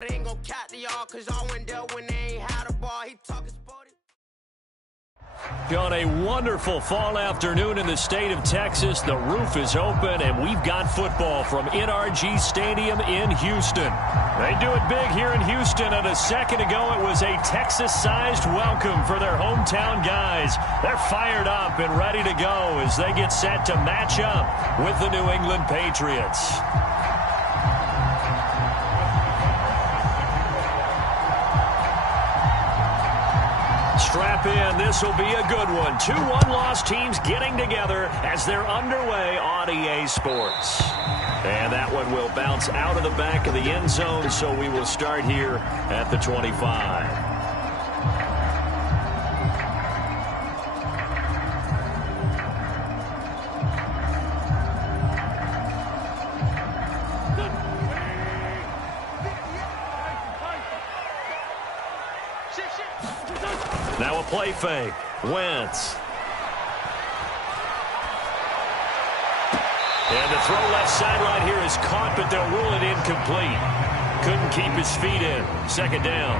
Ain't gonna count to y'all cause y'all went there when they ain't had a ball. He talking sporty. On a wonderful fall afternoon in the state of Texas, the roof is open and we've got football from NRG Stadium in Houston. They do it big here in Houston, and a second ago it was a Texas-sized welcome for their hometown guys. They're fired up and ready to go as they get set to match up with the New England Patriots. Strap in. This will be a good one. Two one-loss teams getting together as they're underway on EA Sports. And that one will bounce out of the back of the end zone, so we will start here at the 25. Now a play fake. Wentz. And the throw left sideline here is caught, but they'll rule it incomplete. Couldn't keep his feet in. Second down.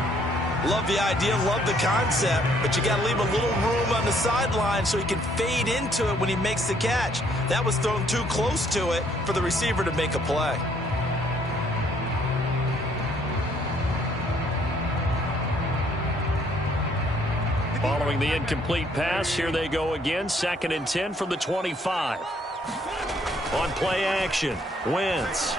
Love the idea, love the concept, but you got to leave a little room on the sideline so he can fade into it when he makes the catch. That was thrown too close to it for the receiver to make a play. Following the incomplete pass, here they go again. 2nd and 10 from the 25. On play action, Wentz.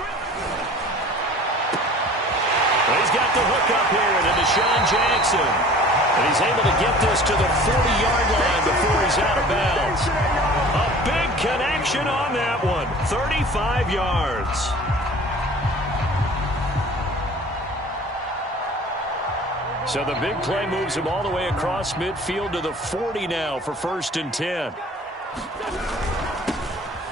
Well, he's got the hook up here to Deshaun Jackson. And he's able to get this to the 40-yard line before he's out of bounds. A big connection on that one. 35 yards. So the big play moves him all the way across midfield to the 40 now for 1st and 10.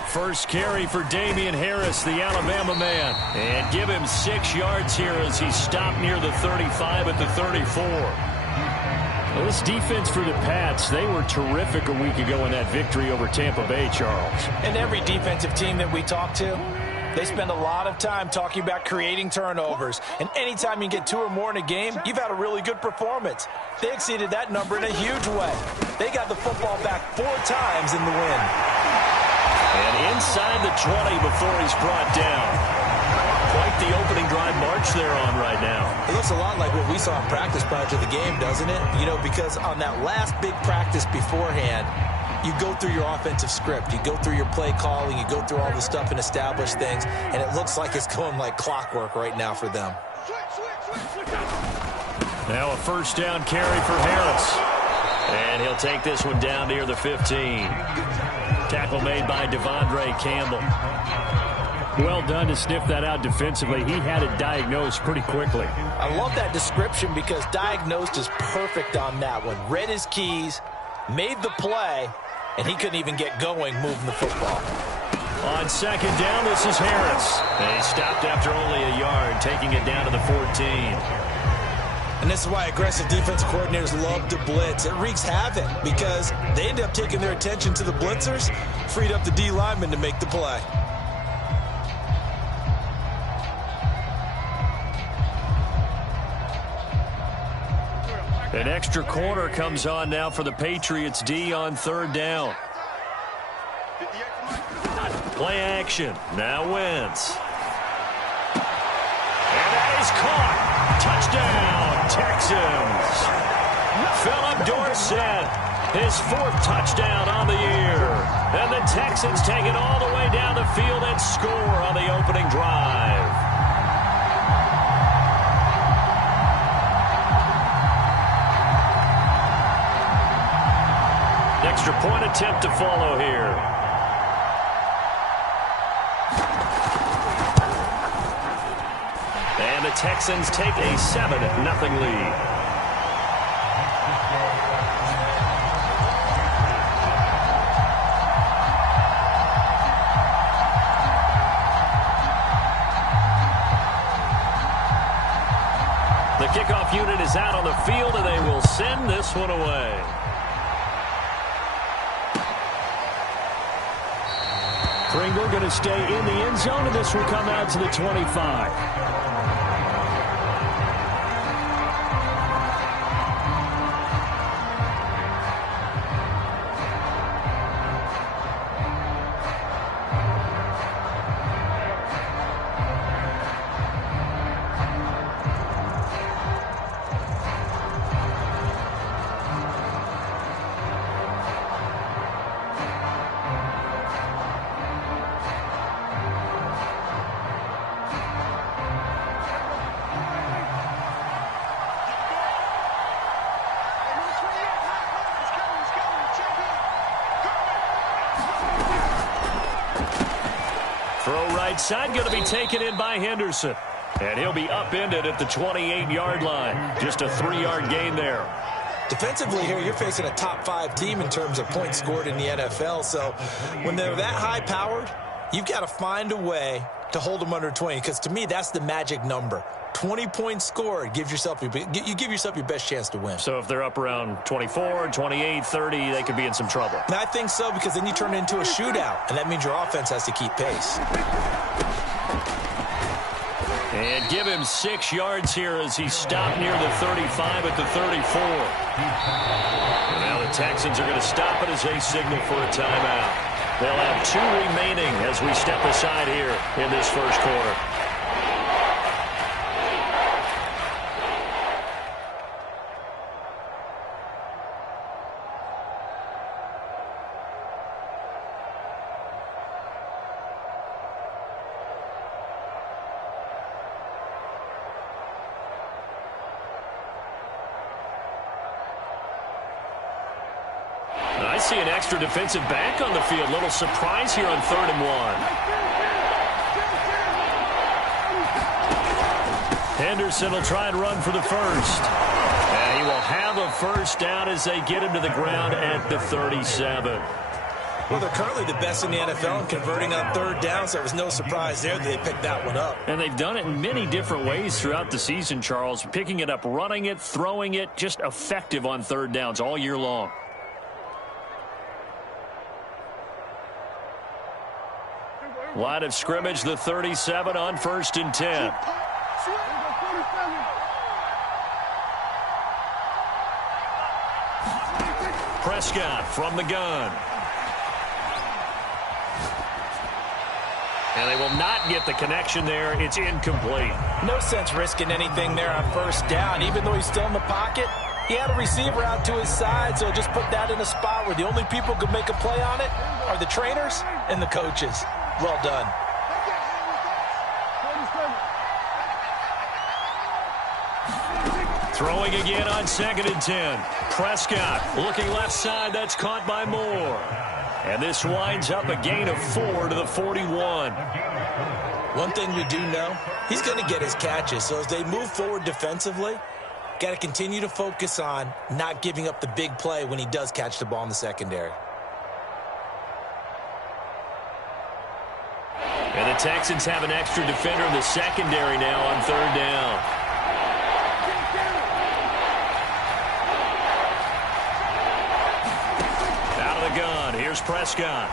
First carry for Damian Harris, the Alabama man. And give him 6 yards here as he stopped near the 35 at the 34. Well, this defense for the Pats, they were terrific a week ago in that victory over Tampa Bay, Charles. And every defensive team that we talk to, they spend a lot of time talking about creating turnovers. And anytime you get 2 or more in a game, you've had a really good performance. They exceeded that number in a huge way. They got the football back 4 times in the win. And inside the 20 before he's brought down. Quite the opening drive march they're on right now. It looks a lot like what we saw in practice prior to the game, doesn't it? You know, because on that last big practice beforehand, you go through your offensive script. You go through your play calling. You go through all the stuff and establish things. And it looks like it's going like clockwork right now for them. Now a first down carry for Harris. And he'll take this one down near the 15. Tackle made by Devondre Campbell. Well done to sniff that out defensively. He had it diagnosed pretty quickly. I love that description because diagnosed is perfect on that one. Read his keys, made the play, and he couldn't even get going moving the football. On 2nd down, this is Harris. And he stopped after only a yard, taking it down to the 14. And this is why aggressive defensive coordinators love to blitz. It wreaks havoc because they end up taking their attention to the blitzers, freed up the D lineman to make the play. An extra corner comes on now for the Patriots D on 3rd down. Play action. Now Wentz. And that is caught. Touchdown, Texans. Philip Dorsett, his 4th touchdown on the year. And the Texans take it all the way down the field and score on the opening drive. Extra point attempt to follow here. And the Texans take a 7-0 lead. The kickoff unit is out on the field, and they will send this one away. Pringle going to stay in the end zone, and this will come out to the 25. right side, going to be taken in by Henderson. And he'll be upended at the 28-yard line. Just a 3-yard gain there. Defensively here, you're facing a top-5 team in terms of points scored in the NFL. So when they're that high-powered, you've got to find a way to hold them under 20. Because to me, that's the magic number. 20 points scored, you give yourself your best chance to win. So if they're up around 24, 28, 30, they could be in some trouble. And I think so, because then you turn it into a shootout, and that means your offense has to keep pace. And give him 6 yards here as he stopped near the 35 at the 34. Now the Texans are going to stop it as they signal for a timeout. They'll have 2 remaining as we step aside here in this first quarter. I see an extra defensive back on the field. Little surprise here on 3rd and 1. Henderson will try and run for the first. And he will have a first down as they get him to the ground at the 37. Well, they're currently the best in the NFL in converting on 3rd down, so it was no surprise there that they picked that one up. And they've done it in many different ways throughout the season, Charles. Picking it up, running it, throwing it, just effective on 3rd downs all year long. Line of scrimmage, the 37 on 1st and 10. Prescott from the gun. And they will not get the connection there. It's incomplete. No sense risking anything there on 1st down. Even though he's still in the pocket, he had a receiver out to his side, so just put that in a spot where the only people who could make a play on it are the trainers and the coaches. Well done. Throwing again on 2nd and 10. Prescott looking left side. That's caught by Moore. And this winds up a gain of 4 to the 41. One thing we do know, he's going to get his catches. So as they move forward defensively, got to continue to focus on not giving up the big play when he does catch the ball in the secondary. And the Texans have an extra defender in the secondary now on 3rd down. Out of the gun, here's Prescott.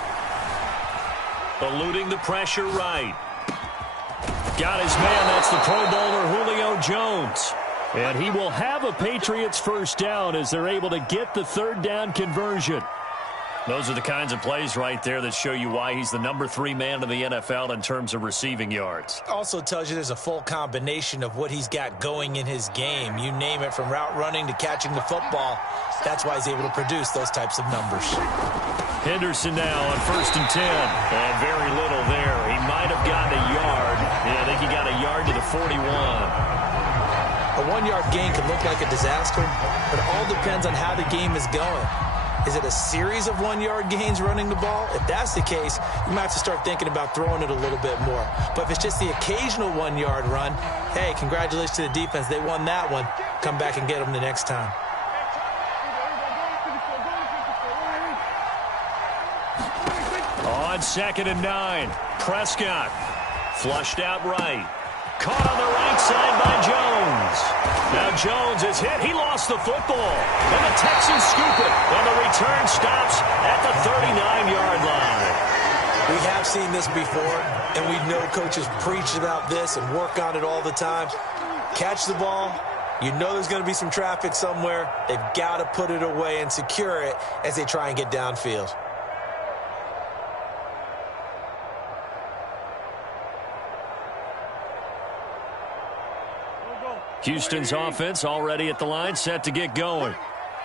Eluding the pressure right. Got his man, that's the Pro Bowler Julio Jones. And he will have a Patriots first down as they're able to get the 3rd down conversion. Those are the kinds of plays right there that show you why he's the number 3 man in the NFL in terms of receiving yards. Also tells you there's a full combination of what he's got going in his game. You name it, from route running to catching the football. That's why he's able to produce those types of numbers. Henderson now on 1st and 10. And very little there. He might have gotten a yard. Yeah, I think he got a yard to the 41. A 1-yard gain can look like a disaster, but it all depends on how the game is going. Is it a series of 1-yard gains running the ball? If that's the case, you might have to start thinking about throwing it a little bit more. But if it's just the occasional 1-yard run, hey, congratulations to the defense. They won that one. Come back and get them the next time. On 2nd and 9, Prescott flushed out right. Caught on the right side by Jones. Now Jones is hit. He lost the football. And the Texans scoop it. And the return stops at the 39-yard line. We have seen this before, and we know coaches preach about this and work on it all the time. Catch the ball. You know there's going to be some traffic somewhere. They've got to put it away and secure it as they try and get downfield. Houston's offense already at the line, set to get going.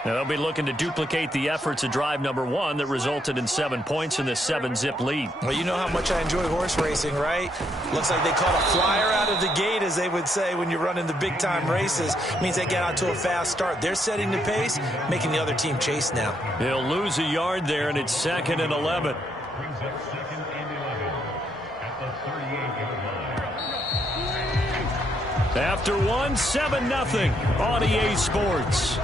Now they'll be looking to duplicate the efforts of drive number 1 that resulted in 7 points in the 7-zip lead. Well, you know how much I enjoy horse racing, right? Looks like they caught a flyer out of the gate, as they would say when you're running the big-time races. It means they get out to a fast start. They're setting the pace, making the other team chase now. They'll lose a yard there, and it's 2nd and 11. After one, 7-0 on EA Sports.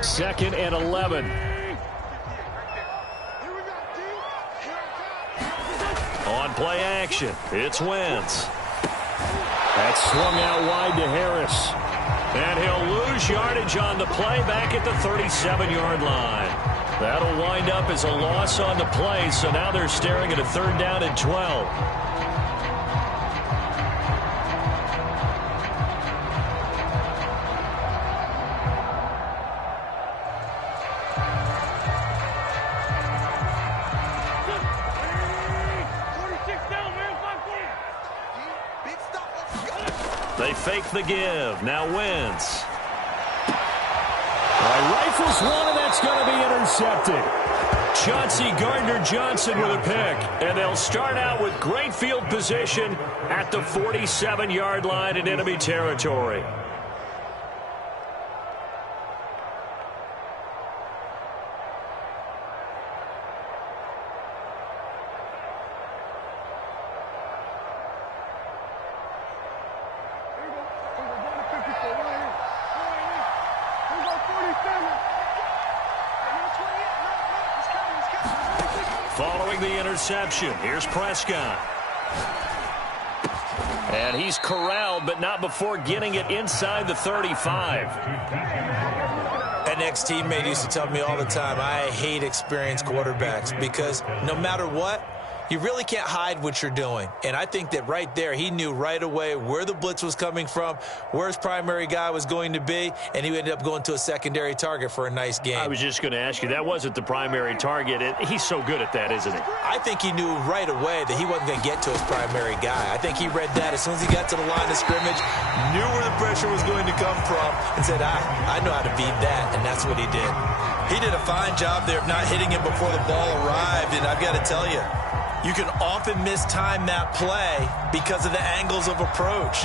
Second and 11. On play action, it's Wentz. That's swung out wide to Harris. And he'll lose yardage on the play back at the 37-yard line. That'll wind up as a loss on the play, so now they're staring at a 3rd down and 12. They fake the give. Now Wentz. Rifles one, and that's going to be intercepted. Chauncey Gardner-Johnson with a pick. And they'll start out with great field position at the 47-yard line in enemy territory. Following the interception, here's Prescott. And he's corralled, but not before getting it inside the 35. An ex-teammate used to tell me all the time, I hate experienced quarterbacks because no matter what, you really can't hide what you're doing. And I think that right there, he knew right away where the blitz was coming from, where his primary guy was going to be, and he ended up going to a secondary target for a nice game. I was just going to ask you, that wasn't the primary target. He's so good at that, isn't he? I think he knew right away that he wasn't going to get to his primary guy. I think he read that as soon as he got to the line of scrimmage, knew where the pressure was going to come from, and said, I know how to beat that, and that's what he did. He did a fine job there of not hitting him before the ball arrived, and I've got to tell you, you can often mistime that play because of the angles of approach.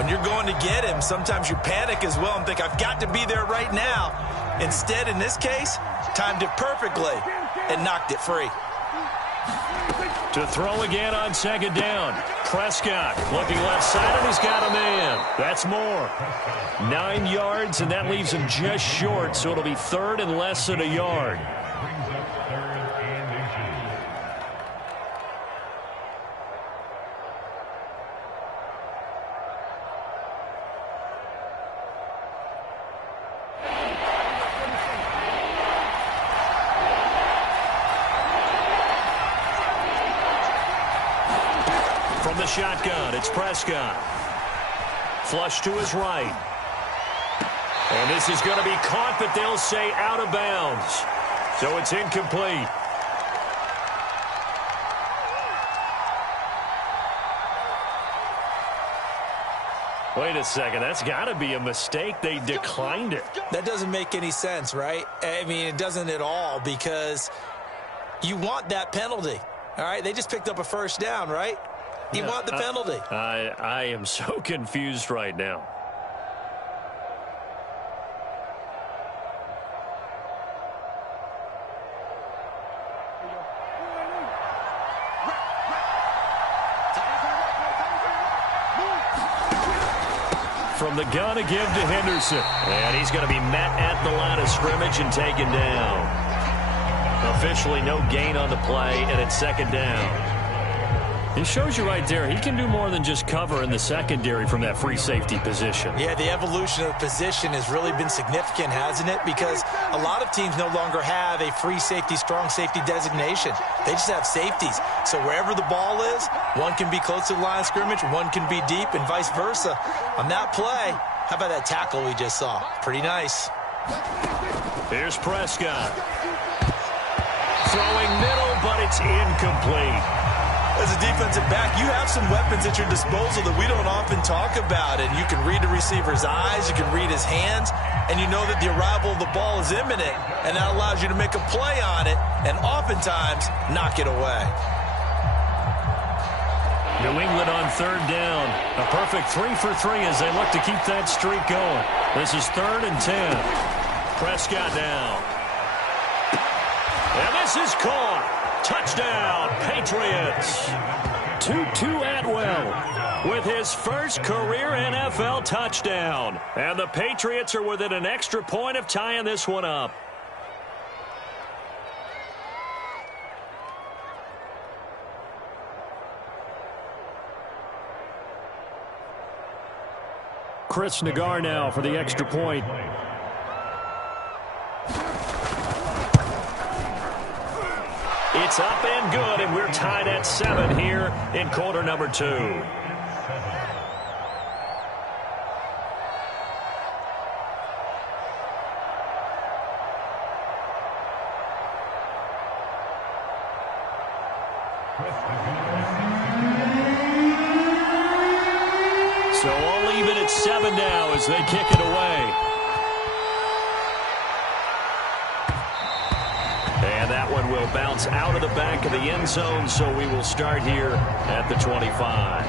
When you're going to get him, sometimes you panic as well and think, I've got to be there right now. Instead, in this case, timed it perfectly and knocked it free. To throw again on 2nd down. Prescott looking left side, and he's got a man. That's more. 9 yards, and that leaves him just short, so it'll be 3rd and less than a yard. From the shotgun, it's Prescott. Flush to his right. And this is going to be caught, but they'll say out of bounds. So it's incomplete. Wait a second. That's got to be a mistake. They declined it. That doesn't make any sense, right? I mean, it doesn't at all because you want that penalty. All right? They just picked up a 1st down, right? You want the penalty. I am so confused right now. From the gun, a give to Henderson. And he's going to be met at the line of scrimmage and taken down. Officially no gain on the play, and it's 2nd down. It shows you right there, he can do more than just cover in the secondary from that free safety position. Yeah, the evolution of the position has really been significant, hasn't it? Because a lot of teams no longer have a free safety, strong safety designation. They just have safeties. So wherever the ball is, one can be close to the line of scrimmage, one can be deep, and vice versa. On that play, how about that tackle we just saw? Pretty nice. Here's Prescott. Throwing middle, but it's incomplete. As a defensive back, you have some weapons at your disposal that we don't often talk about. And you can read the receiver's eyes, you can read his hands, and you know that the arrival of the ball is imminent. And that allows you to make a play on it and oftentimes knock it away. New England on third down. A perfect 3 for 3 as they look to keep that streak going. This is 3rd and 10. Prescott down. And this is caught. Touchdown, Patriots. Tutu Atwell with his first career NFL touchdown. And the Patriots are within an extra point of tying this one up. Chris Nagar now for the extra point. It's up and good, and we're tied at 7 here in quarter number 2. So all even at 7 now as they kick it away. And that one will bounce out of the back of the end zone, so we will start here at the 25.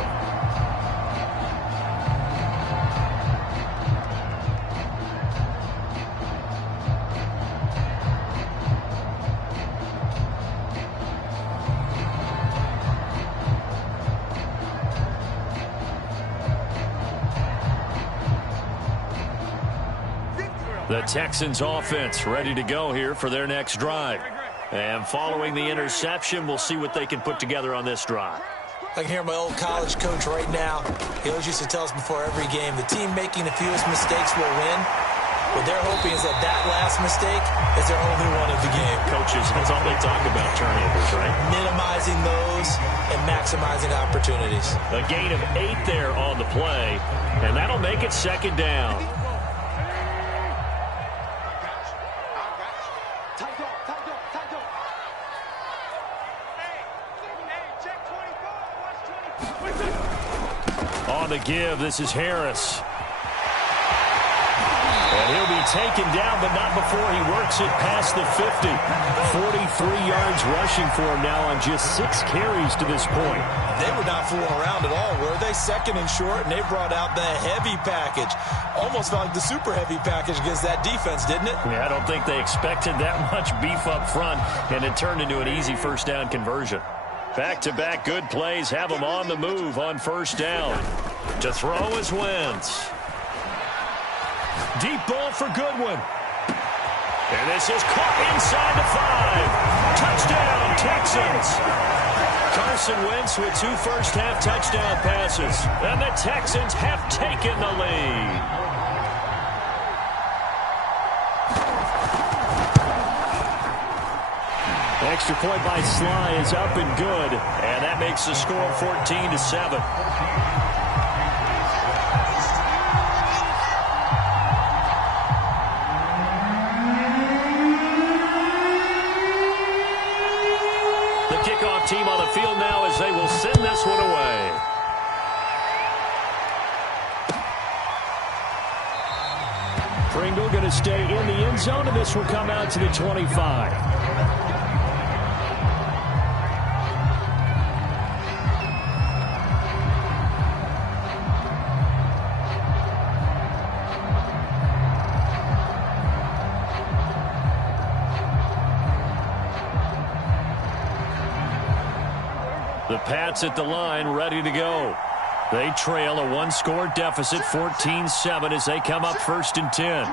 The Texans offense ready to go here for their next drive. And following the interception, we'll see what they can put together on this drive. I can hear my old college coach right now. He always used to tell us before every game, the team making the fewest mistakes will win. What they're hoping is that that last mistake is their only one of the game. Coaches, that's all they talk about, turnovers, right? Minimizing those and maximizing opportunities. A gain of 8 there on the play, and that'll make it 2nd down. On the give, this is Harris. And he'll be taken down, but not before he works it past the 50. 43 yards rushing for him now on just 6 carries to this point. They were not fooling around at all, were they? 2nd and short, and they brought out the heavy package. Almost felt like the super heavy package against that defense, didn't it? Yeah, I don't think they expected that much beef up front, and it turned into an easy 1st down conversion. Back-to-back good plays have them on the move on 1st down. To throw is Wentz. Deep ball for Goodwin. And this is caught inside the 5. Touchdown, Texans. Carson Wentz with 2 first-half touchdown passes. And the Texans have taken the lead. Extra point by Sly is up and good. And that makes the score 14-7. Team on the field now as they will send this one away. Pringle going to stay in the end zone, and this will come out to the 25. The Pats at the line, ready to go. They trail a 1-score deficit, 14-7, as they come up 1st and 10.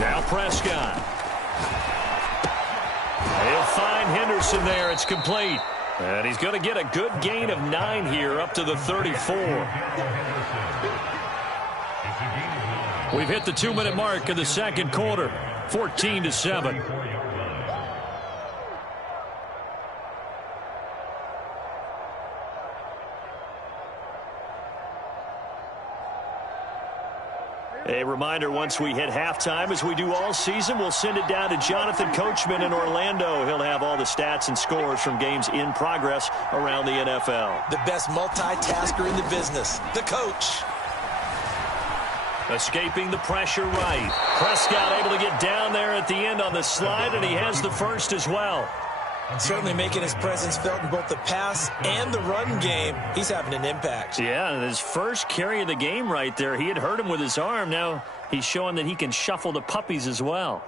Now Prescott. He'll find Henderson there. It's complete. And he's going to get a good gain of 9 here up to the 34. We've hit the 2-minute mark of the 2nd quarter. 14-7. A reminder, once we hit halftime, as we do all season, we'll send it down to Jonathan Coachman in Orlando. He'll have all the stats and scores from games in progress around the NFL. The best multitasker in the business, the coach. Escaping the pressure right. Prescott able to get down there at the end on the slide, and he has the first as well. Certainly making his presence felt in both the pass and the run game. He's having an impact. Yeah, his first carry of the game right there. He had hurt him with his arm. Now he's showing that he can shuffle the puppies as well.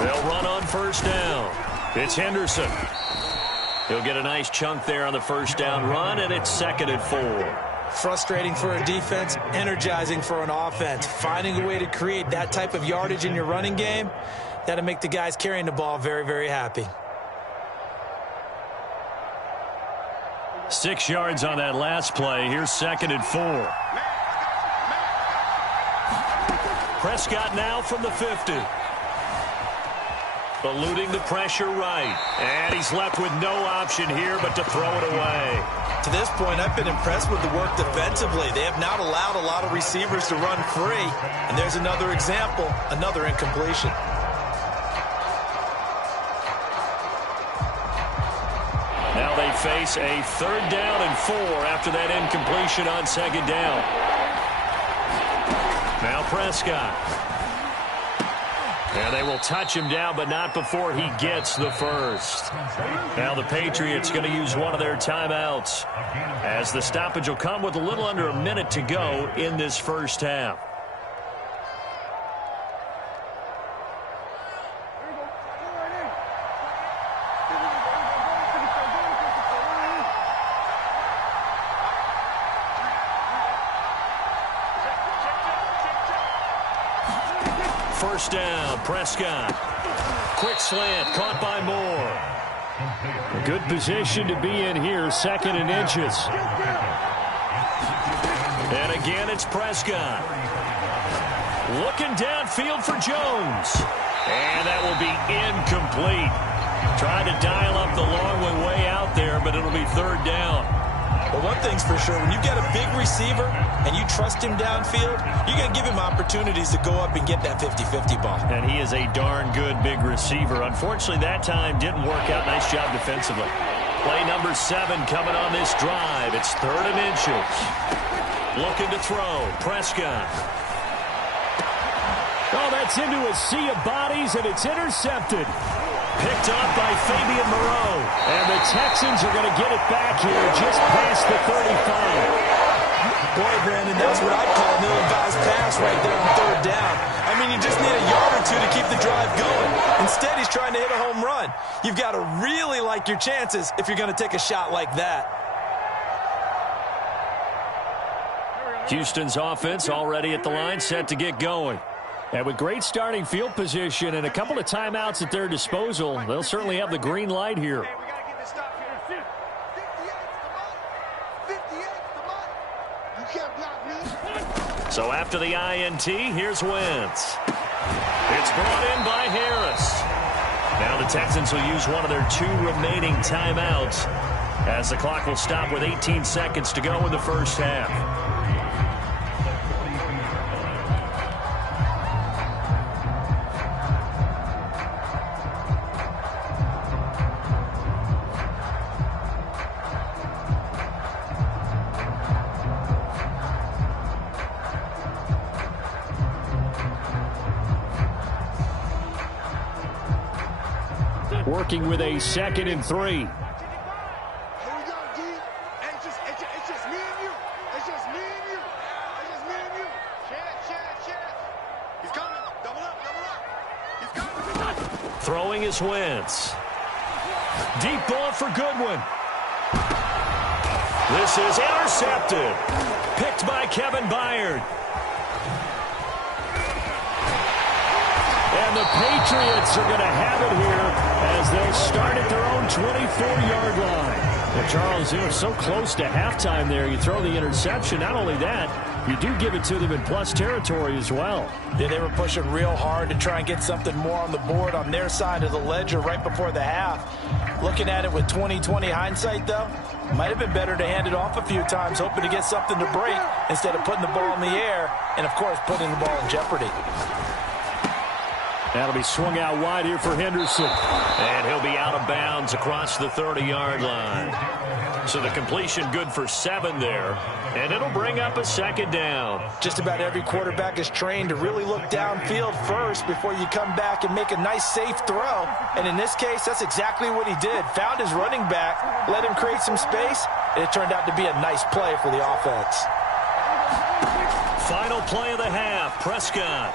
They'll run on first down. It's Henderson. He'll get a nice chunk there on the first down run, and it's 2nd and 4. Frustrating for a defense, energizing for an offense. Finding a way to create that type of yardage in your running game, that'll make the guys carrying the ball very, very happy. 6 yards on that last play. Here's 2nd and 4. Prescott now from the 50. Eluding the pressure right. And he's left with no option here but to throw it away. To this point, I've been impressed with the work defensively. They have not allowed a lot of receivers to run free. And there's another example, another incompletion. Now they face a 3rd down and 4 after that incompletion on 2nd down. Now Prescott. And they will touch him down, but not before he gets the first. Now the Patriots going to use one of their timeouts, as the stoppage will come with a little under a minute to go in this first half. First down, Prescott. Quick slant, caught by Moore. A good position to be in here, 2nd and inches. And again, it's Prescott. Looking downfield for Jones. And that will be incomplete. Trying to dial up the long way out there, but it'll be 3rd down. Well, one thing's for sure, when you've got a big receiver and you trust him downfield, you're going to give him opportunities to go up and get that 50-50 ball. And he is a darn good big receiver. Unfortunately, that time didn't work out. Nice job defensively. Play number 7 coming on this drive. It's 3rd and inches. Looking to throw. Prescott. Oh, that's into a sea of bodies, and it's intercepted. Picked up by Fabian Moreau. And the Texans are going to get it back here just past the 35. Boy, Brandon, that's what I'd call an ill-advised pass right there on 3rd down. I mean, you just need a yard or two to keep the drive going. Instead, he's trying to hit a home run. You've got to really like your chances if you're going to take a shot like that. Houston's offense already at the line, set to get going. And with great starting field position and a couple of timeouts at their disposal, they'll certainly have the green light here. So after the INT, here's Wentz. It's brought in by Harris. Now the Texans will use one of their 2 remaining timeouts, as the clock will stop with 18 seconds to go in the first half. Working with a 2nd and 3. Here we go, D. It's just me and you. It's just me and you. It's just me and you. Share it. He's coming. Double up. He's coming. Throwing is Wentz. Deep ball for Goodwin. This is intercepted. Picked by Kevin Byard. And the Patriots are going to have it here as they'll start at their own 24-yard line. Well, Charles, you know, so close to halftime there. You throw the interception. Not only that, you do give it to them in plus territory as well. Yeah, they were pushing real hard to try and get something more on the board on their side of the ledger right before the half. Looking at it with 20/20 hindsight, though, might have been better to hand it off a few times, hoping to get something to break instead of putting the ball in the air and, of course, putting the ball in jeopardy. That'll be swung out wide here for Henderson. And he'll be out of bounds across the 30-yard line. So the completion good for 7 there. And it'll bring up a second down. Just about every quarterback is trained to really look downfield first before you come back and make a nice, safe throw. And in this case, that's exactly what he did. Found his running back, let him create some space, and it turned out to be a nice play for the offense. Final play of the half, Prescott.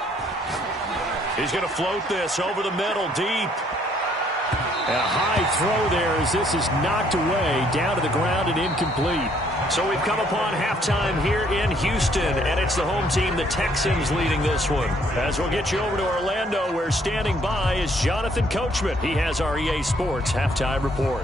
He's going to float this over the middle, deep. A high throw there as this is knocked away, down to the ground and incomplete. So we've come upon halftime here in Houston, and it's the home team, the Texans, leading this one. As we'll get you over to Orlando, where standing by is Jonathan Coachman. He has our EA Sports halftime report.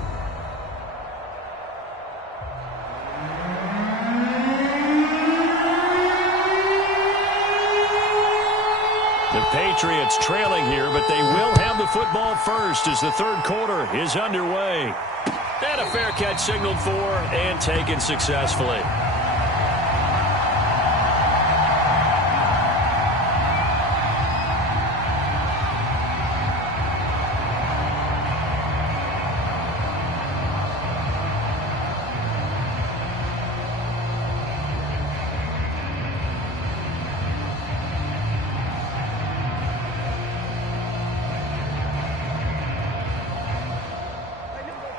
The Patriots trailing here, but they will have the football first as the third quarter is underway. And a fair catch signaled for and taken successfully.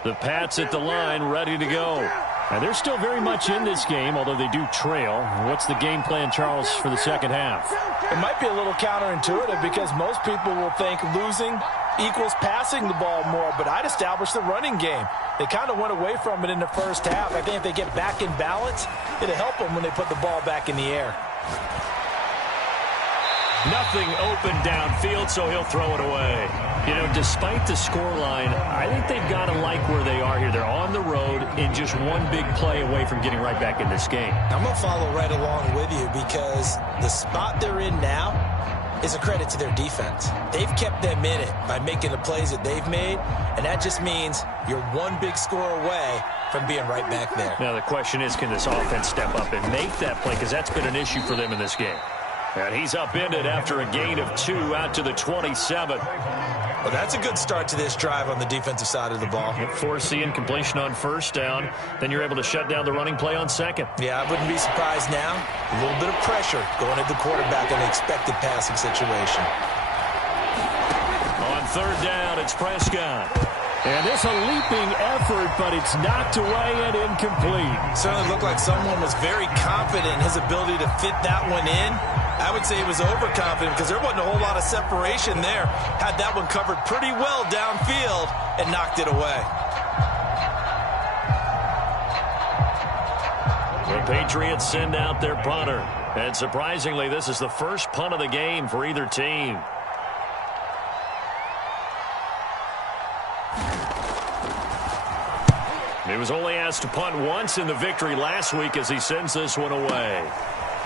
The Pats at the line, ready to go. And they're still very much in this game, although they do trail. What's the game plan, Charles, for the second half? It might be a little counterintuitive because most people will think losing equals passing the ball more, but I'd establish the running game. They kind of went away from it in the first half. I think if they get back in balance, it'll help them when they put the ball back in the air. Nothing open downfield, so he'll throw it away. You know, despite the scoreline, I think they've got to like where they are here. They're on the road and just one big play away from getting right back in this game. I'm going to follow right along with you because the spot they're in now is a credit to their defense. They've kept them in it by making the plays that they've made, and that just means you're one big score away from being right back there. Now the question is, can this offense step up and make that play? Because that's been an issue for them in this game. And he's upended after a gain of 2 out to the 27. Well, that's a good start to this drive on the defensive side of the ball. Force the incompletion on first down. Then you're able to shut down the running play on second. Yeah, I wouldn't be surprised now. A little bit of pressure going at the quarterback in an expected passing situation. On third down, it's Prescott. And it's a leaping effort, but it's knocked away and incomplete. Certainly looked like someone was very confident in his ability to fit that one in. I would say he was overconfident because there wasn't a whole lot of separation there. Had that one covered pretty well downfield and knocked it away. The Patriots send out their punter. And surprisingly, this is the first punt of the game for either team. He was only asked to punt once in the victory last week as he sends this one away.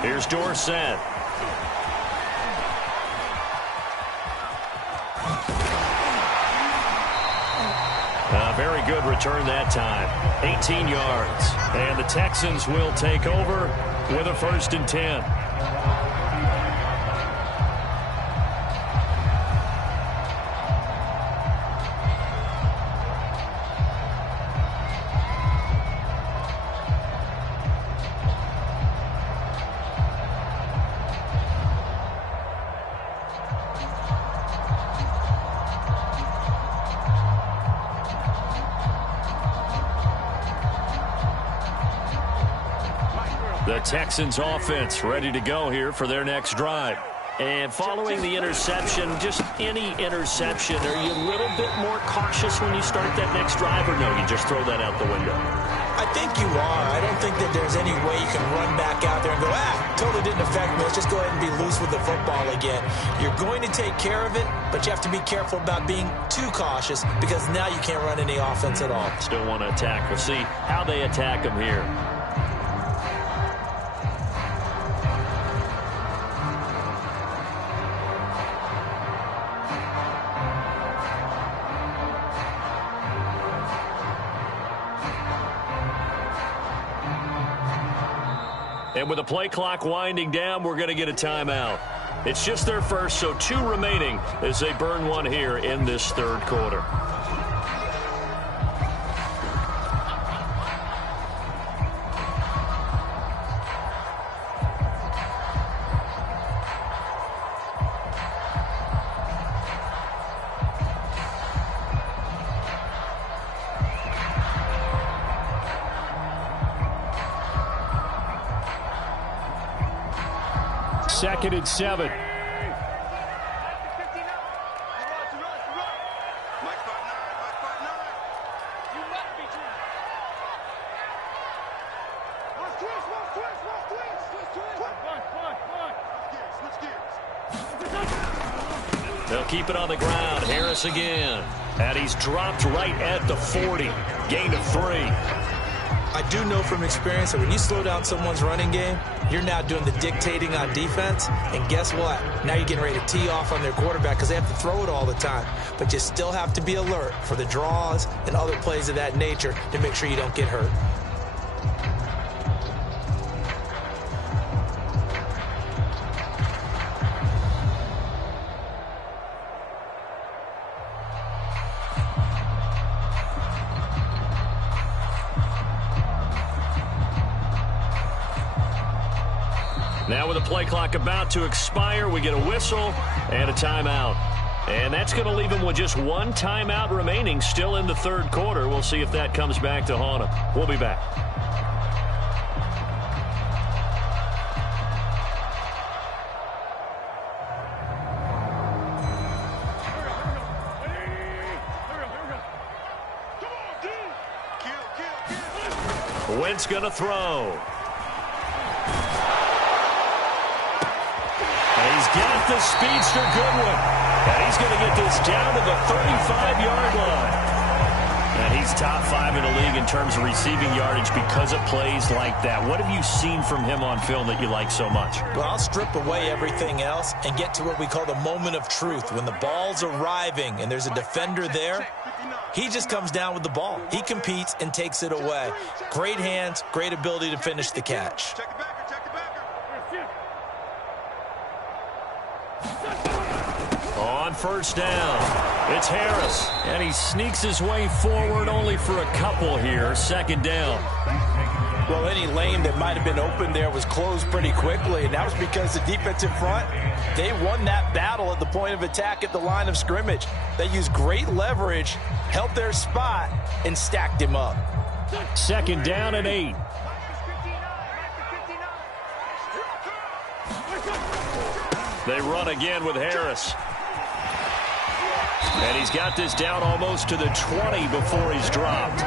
Here's Dorsett. A very good return that time. 18 yards. And the Texans will take over with a 1st and 10. The Texans offense ready to go here for their next drive. And following the interception, just any interception, are you a little bit more cautious when you start that next drive, or no, you just throw that out the window? I think you are. I don't think that there's any way you can run back out there and go, totally didn't affect me. Let's just go ahead and be loose with the football again. You're going to take care of it, but you have to be careful about being too cautious because now you can't run any offense at all. Still want to attack. We'll see how they attack them here. And with the play clock winding down, we're going to get a timeout. It's just their first, so 2 remaining as they burn one here in this third quarter. Second and 7. Mike 5'9", Mike 5'9". You must be true. Watch twist. Switch gears. They'll keep it on the ground. Harris again. And he's dropped right at the 40. Gain of 3. I do know from experience that when you slow down someone's running game, you're now doing the dictating on defense. And guess what? Now you're getting ready to tee off on their quarterback because they have to throw it all the time. But you still have to be alert for the draws and other plays of that nature to make sure you don't get hurt. Now with the play clock about to expire, we get a whistle and a timeout. And that's going to leave him with just 1 timeout remaining still in the third quarter. We'll see if that comes back to haunt him. We'll be back. Wentz going to throw. He's got the speedster Goodwin. And he's going to get this down to the 35-yard line. And he's top 5 in the league in terms of receiving yardage because of plays like that. What have you seen from him on film that you like so much? Well, I'll strip away everything else and get to what we call the moment of truth. When the ball's arriving and there's a defender there, he just comes down with the ball. He competes and takes it away. Great hands, great ability to finish the catch. On first down, it's Harris. And he sneaks his way forward only for a couple here. Second down. Well, any lane that might have been open there was closed pretty quickly, and that was because the defensive front, they won that battle at the point of attack at the line of scrimmage. They used great leverage, held their spot, and stacked him up. Second down and 8. They run again with Harris. And he's got this down almost to the 20 before he's dropped.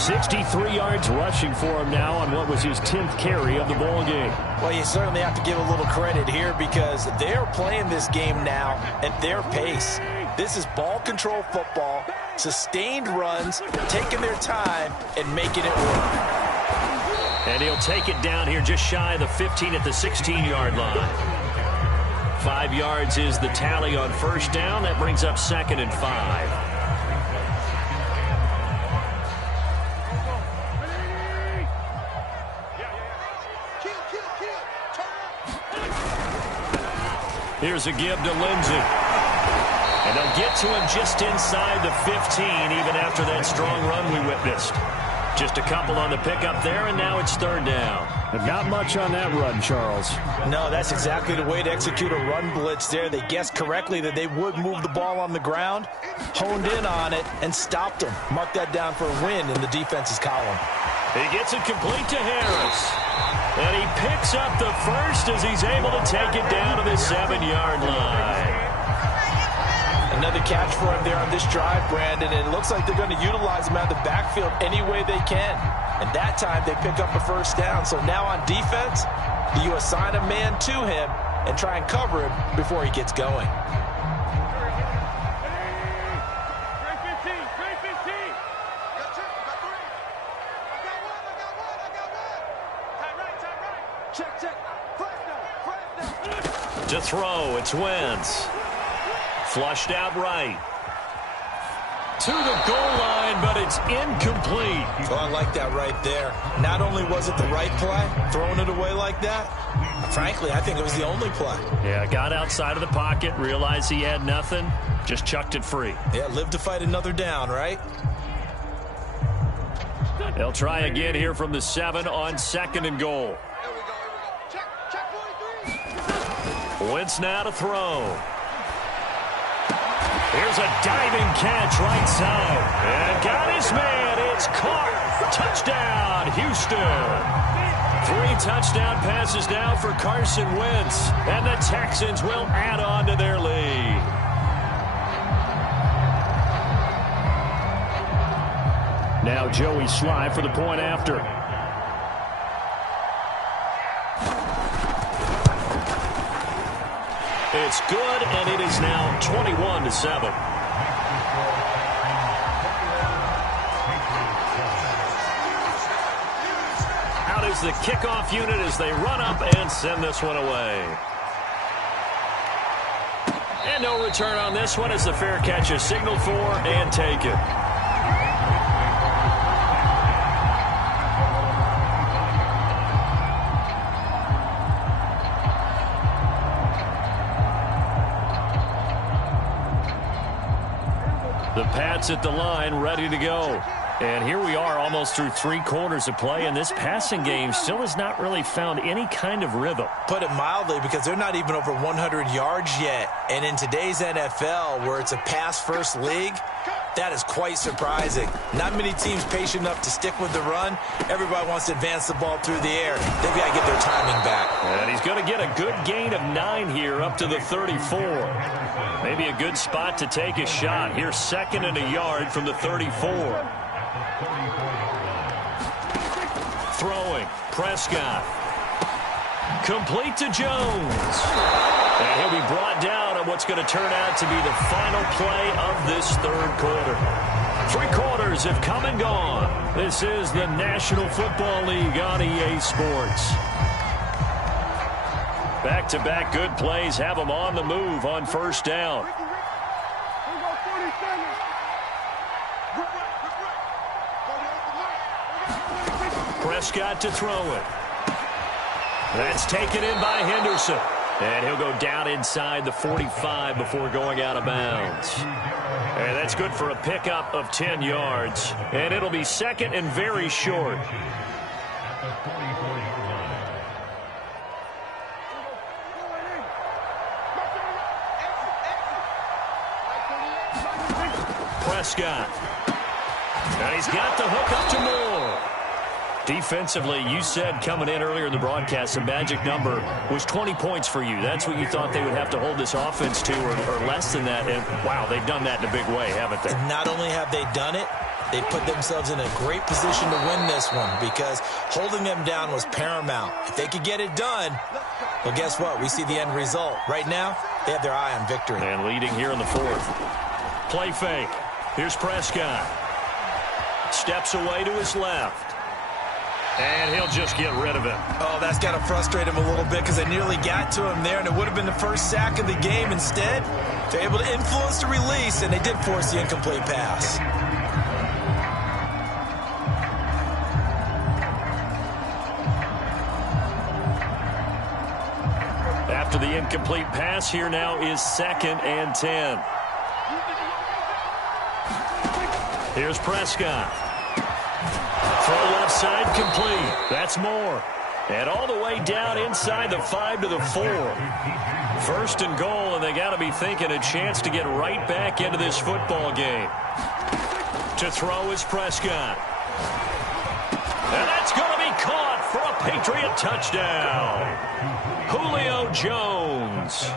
63 yards rushing for him now on what was his 10th carry of the ball game. Well, you certainly have to give a little credit here because they're playing this game now at their pace. This is ball control football, sustained runs, taking their time and making it work. And he'll take it down here just shy of the 15 at the 16-yard line. 5 yards is the tally on first down. That brings up 2nd and 5. Here's a give to Lindsey. And they'll get to him just inside the 15, even after that strong run we witnessed. Just a couple on the pickup there, and now it's 3rd down. Not much on that run, Charles. No, that's exactly the way to execute a run blitz there. They guessed correctly that they would move the ball on the ground, honed in on it, and stopped them. Mark that down for a win in the defense's column. He gets it complete to Harris. And he picks up the first as he's able to take it down to the 7-yard line. Another catch for him there on this drive, Brandon, and it looks like they're going to utilize him out of the backfield any way they can. And that time they pick up a first down. So now on defense, you assign a man to him and try and cover him before he gets going. To throw, it's Wentz. Flushed out right. to the goal line, but it's incomplete. Well, I like that right there. Not only was it the right play, throwing it away like that, frankly, I think it was the only play. Yeah, got outside of the pocket, realized he had nothing, just chucked it free. Yeah, live to fight another down, right? They'll try again here from the 7 on 2nd and goal. Wentz now to throw. Here's a diving catch right side. And got his man. It's caught. Touchdown, Houston. 3 touchdown passes now for Carson Wentz. And the Texans will add on to their lead. Now Joey Sly for the point after. It's good, and it is now 21-7. Out is the kickoff unit as they run up and send this one away. And no return on this one as the fair catch is signaled for and taken. The Pats at the line, ready to go. And here we are almost through 3 quarters of play, and this passing game still has not really found any kind of rhythm. Put it mildly, because they're not even over 100 yards yet. And in today's NFL, where it's a pass-first league, that is quite surprising. Not many teams patient enough to stick with the run. Everybody wants to advance the ball through the air. They've got to get their timing back. And he's going to get a good gain of 9 here up to the 34. Maybe a good spot to take a shot. Here's 2nd and a yard from the 34. Throwing, Prescott. Complete to Jones. And he'll be brought down on what's going to turn out to be the final play of this 3rd quarter. 3 quarters have come and gone. This is the National Football League on EA Sports. Back-to-back good plays have them on the move on 1st down. Prescott to throw it. That's taken in by Henderson. And he'll go down inside the 45 before going out of bounds. And that's good for a pickup of 10 yards. And it'll be 2nd and very short. Prescott. And he's got the hook up to Moore. Defensively, you said coming in earlier in the broadcast, the magic number was 20 points for you. That's what you thought they would have to hold this offense to, or less than that. And, wow, they've done that in a big way, haven't they? Not only have they done it, they put themselves in a great position to win this one because holding them down was paramount. If they could get it done, well, guess what? We see the end result. Right now, they have their eye on victory. And leading here in the 4th. Play fake. Here's Prescott. Steps away to his left. And he'll just get rid of it. Oh, that's got to frustrate him a little bit because they nearly got to him there, and it would have been the first sack of the game. Instead, they're able to influence the release, and they did force the incomplete pass. After the incomplete pass, here now is 2nd and 10. Here's Prescott. Throw left side complete. That's Moore. And all the way down inside the 5 to the 4. 1st and goal, and they got to be thinking a chance to get right back into this football game. To throw is Prescott. And that's going to be caught for a Patriot touchdown. Julio Jones.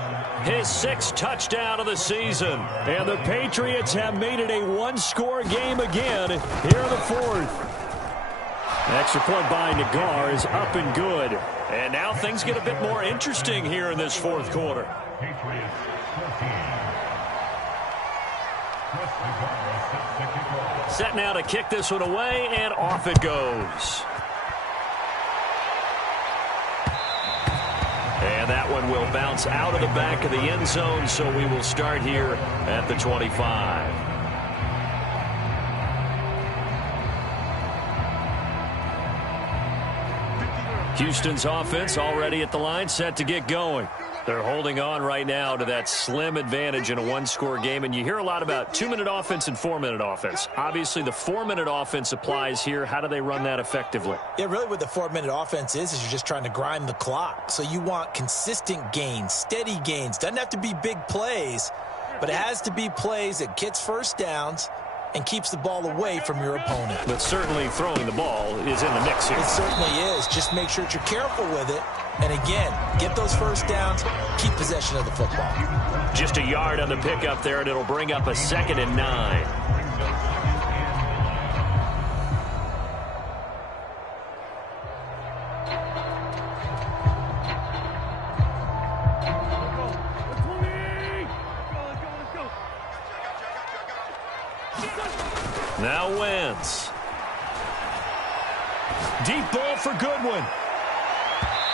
His 6th touchdown of the season. And the Patriots have made it a 1-score game again here in the 4th. Extra point by Nagar is up and good. And now things get a bit more interesting here in this 4th quarter. Set now to kick this one away, and off it goes. And that one will bounce out of the back of the end zone, so we will start here at the 25. Houston's offense already at the line, set to get going. They're holding on right now to that slim advantage in a one-score game, and you hear a lot about 2-minute offense and 4-minute offense. Obviously, the 4-minute offense applies here. How do they run that effectively? Yeah, really what the 4-minute offense is you're just trying to grind the clock. So you want consistent gains, steady gains. Doesn't have to be big plays, but it has to be plays that gets first downs and keeps the ball away from your opponent. But certainly throwing the ball is in the mix here. It certainly is. Just make sure that you're careful with it. And again, get those first downs, keep possession of the football. Just a yard on the pickup there, and it'll bring up a 2nd and 9. Now Wentz. Deep ball for Goodwin.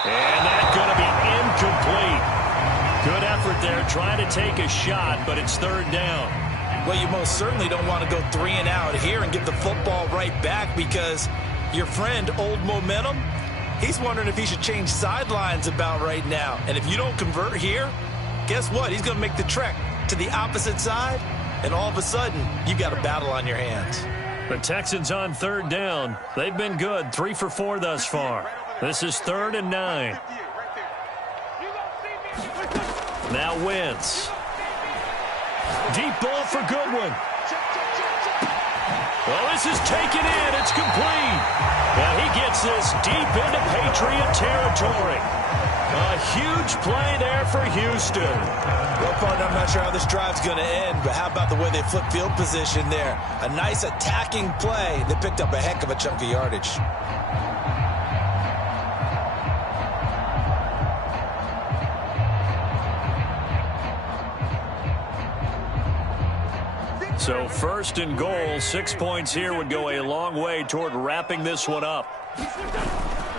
And that's going to be incomplete. Good effort there, trying to take a shot, but it's 3rd down. Well, you most certainly don't want to go 3 and out here and get the football right back because your friend, Old Momentum, he's wondering if he should change sidelines about right now. And if you don't convert here, guess what? He's going to make the trek to the opposite side, and all of a sudden, you've got a battle on your hands. The Texans on 3rd down. They've been good, 3 for 4 thus far. This is 3rd and 9. Now Wentz. Deep ball for Goodwin. Well, this is taken in. It's complete. Well, he gets this deep into Patriot territory. A huge play there for Houston. Well, partner, I'm not sure how this drive's going to end, but how about the way they flip field position there? A nice attacking play. They picked up a heck of a chunk of yardage. So 1st and goal, 6 points here would go a long way toward wrapping this one up.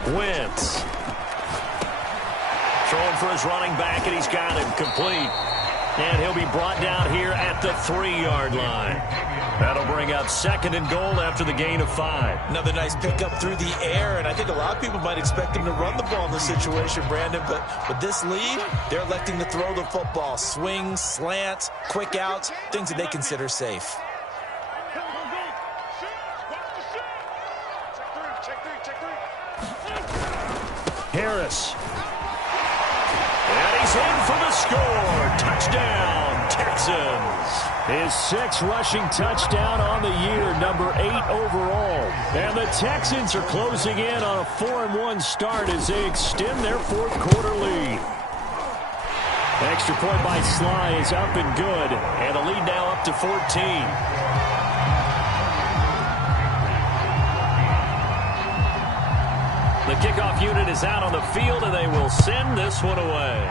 Wentz. Throwing for his running back, and he's got him complete. And he'll be brought down here at the 3-yard line. That'll bring up 2nd and goal after the gain of 5. Another nice pickup through the air, and I think a lot of people might expect him to run the ball in this situation, Brandon, but with this lead, they're electing to throw the football. Swings, slants, quick outs, things that they consider safe. Harris. And he's in for the score. Touchdown, Texans. His 6th rushing touchdown on the year, number 8 overall. And the Texans are closing in on a 4-1 start as they extend their 4th quarter lead. Extra point by Sly is up and good, and the lead now up to 14. The kickoff unit is out on the field, and they will send this one away.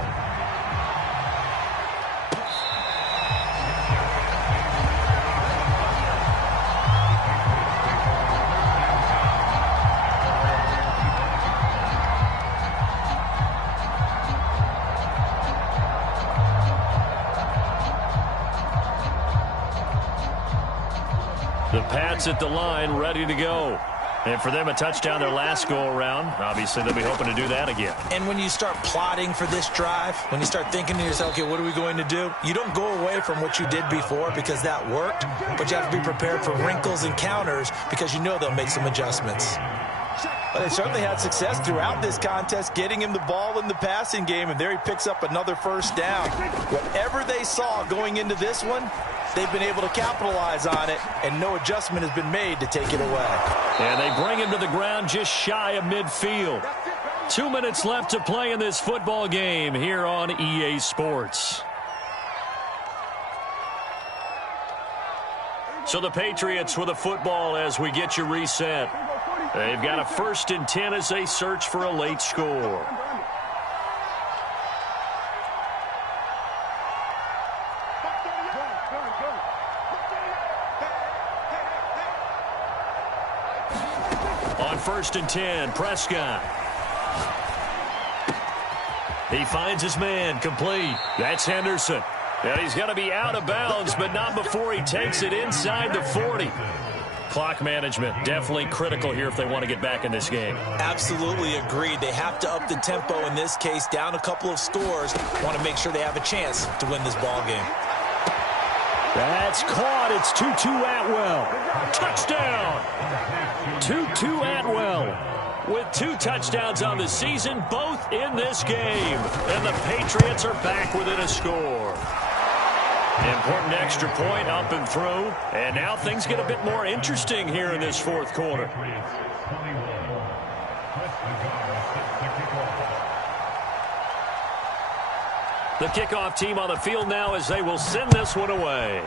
The Pats at the line, ready to go. And for them, a touchdown their last go-around. Obviously, they'll be hoping to do that again. And when you start plotting for this drive, when you start thinking to yourself, okay, what are we going to do? You don't go away from what you did before because that worked, but you have to be prepared for wrinkles and counters because you know they'll make some adjustments. But they certainly had success throughout this contest, getting him the ball in the passing game, and there he picks up another 1st down. Whatever they saw going into this one, they've been able to capitalize on it, and no adjustment has been made to take it away. And they bring him to the ground just shy of midfield. 2 minutes left to play in this football game here on EA Sports. So the Patriots with a football as we get you reset. They've got a 1st and 10 as they search for a late score. On 1st and 10, Prescott. He finds his man, complete. That's Henderson. And he's going to be out of bounds, but not before he takes it inside the 40. Clock management, definitely critical here if they want to get back in this game. Absolutely agreed. They have to up the tempo in this case, down a couple of scores. Want to make sure they have a chance to win this ball game. That's caught. It's 2-2 Atwell. Touchdown! 2-2 Atwell with 2 touchdowns on the season, both in this game. And the Patriots are back within a score. Important extra point up and through. And now things get a bit more interesting here in this fourth quarter. The kickoff team on the field now as they will send this one away.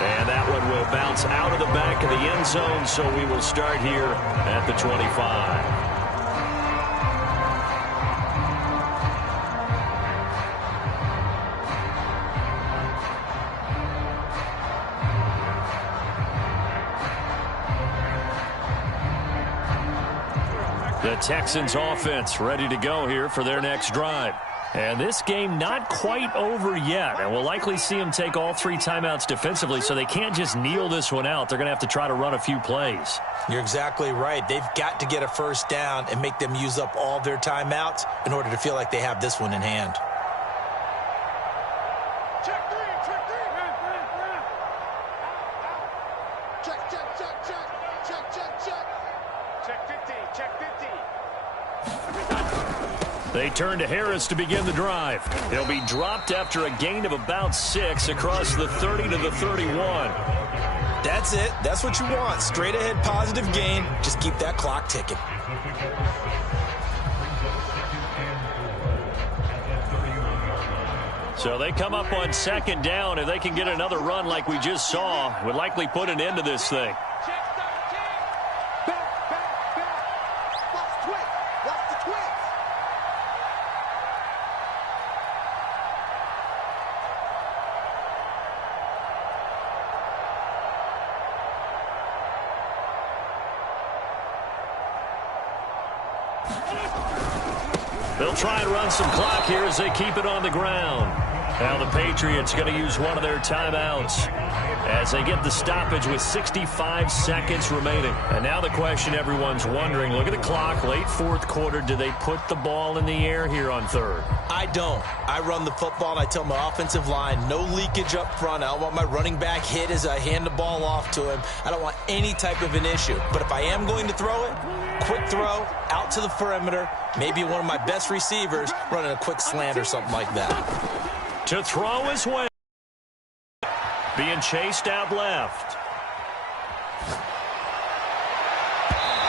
And that one will bounce out of the back of the end zone, so we will start here at the 25. The Texans offense ready to go here for their next drive. And this game not quite over yet. And we'll likely see them take all 3 timeouts defensively, so they can't just kneel this one out. They're going to have to try to run a few plays. You're exactly right. They've got to get a first down and make them use up all their timeouts in order to feel like they have this one in hand. Check 3, check 3. Check, check, check, check. Check, check, check. Check 50, check 50. They turn to Harris to begin the drive. He'll be dropped after a gain of about 6 across the 30 to the 31. That's it. That's what you want. Straight ahead positive gain. Just keep that clock ticking. So they come up on second down. If they can get another run like we just saw, would likely put an end to this thing. They'll try and run some clock here as they keep it on the ground. Now the Patriots going to use one of their timeouts as they get the stoppage with 65 seconds remaining. And now the question everyone's wondering, look at the clock, late fourth quarter, do they put the ball in the air here on third? I don't. I run the football and I tell my offensive line, no leakage up front. I don't want my running back hit as I hand the ball off to him. I don't want any type of an issue. But if I am going to throw it, quick throw, out to the perimeter, maybe one of my best receivers running a quick slant or something like that. To throw as well. Being chased out left.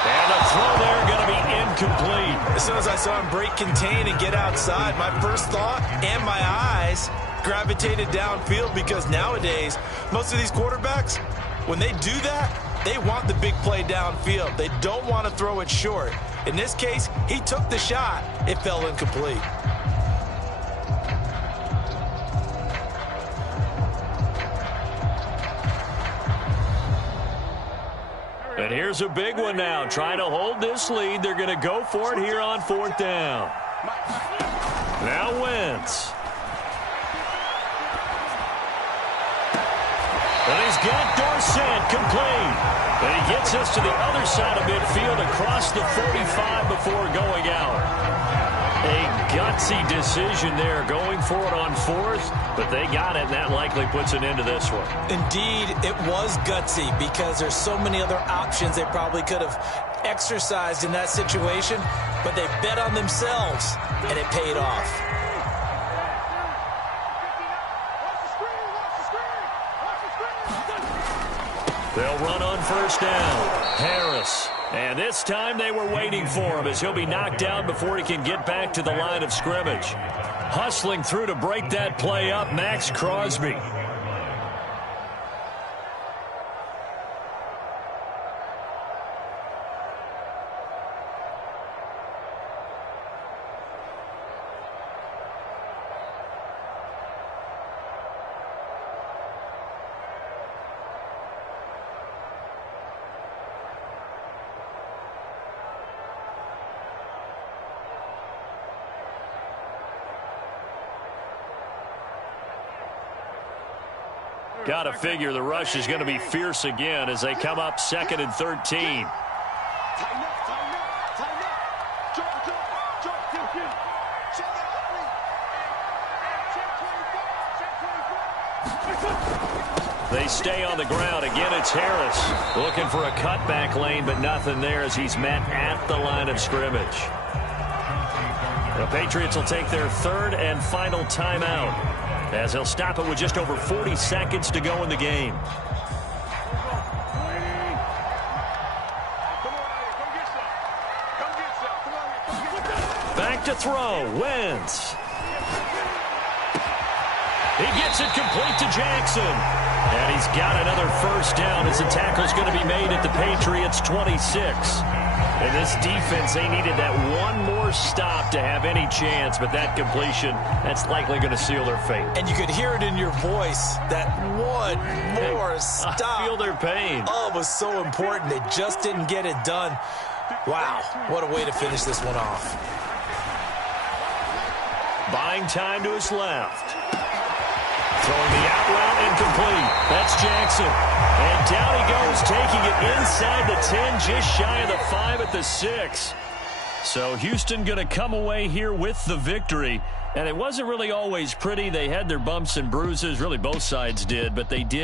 And the throw there going to be incomplete. As soon as I saw him break contain and get outside, my first thought and my eyes gravitated downfield, because nowadays, most of these quarterbacks, when they do that, they want the big play downfield. They don't want to throw it short. In this case, he took the shot. It fell incomplete. And here's a big one now. Trying to hold this lead. They're going to go for it here on fourth down. Now Wentz. And he's got Dorsett complete. And he gets us to the other side of midfield across the 45 before going out. A gutsy decision there, going for it on fourth, but they got it, and that likely puts an end to this one. Indeed, it was gutsy, because there's so many other options they probably could have exercised in that situation, but they bet on themselves, and it paid off. They'll run on first down. Harris. And this time they were waiting for him, as he'll be knocked down before he can get back to the line of scrimmage. Hustling through to break that play up, Max Crosby. Got to figure the rush is going to be fierce again as they come up 2nd and 13. Tighten up, tighten up, tighten up. Jump. Check it out, They stay on the ground. Again, it's Harris looking for a cutback lane, but nothing there as he's met at the line of scrimmage. The Patriots will take their 3rd and final timeout as they'll stop it with just over 40 seconds to go in the game. Back to throw. Wentz. He gets it complete to Jackson. And he's got another first down as the tackle's going to be made at the Patriots' 26. And this defense, they needed that one more stop to have any chance, but that completion, that's likely going to seal their fate. And you could hear it in your voice, that one more stop. I feel their pain. Oh, it was so important. They just didn't get it done. Wow, what a way to finish this one off. Buying time to his left. Throwing the out route incomplete. That's Jackson. And down he goes, taking it inside the 10, just shy of the 5 at the 6. So Houston going to come away here with the victory. And it wasn't really always pretty. They had their bumps and bruises. Really, both sides did. But they did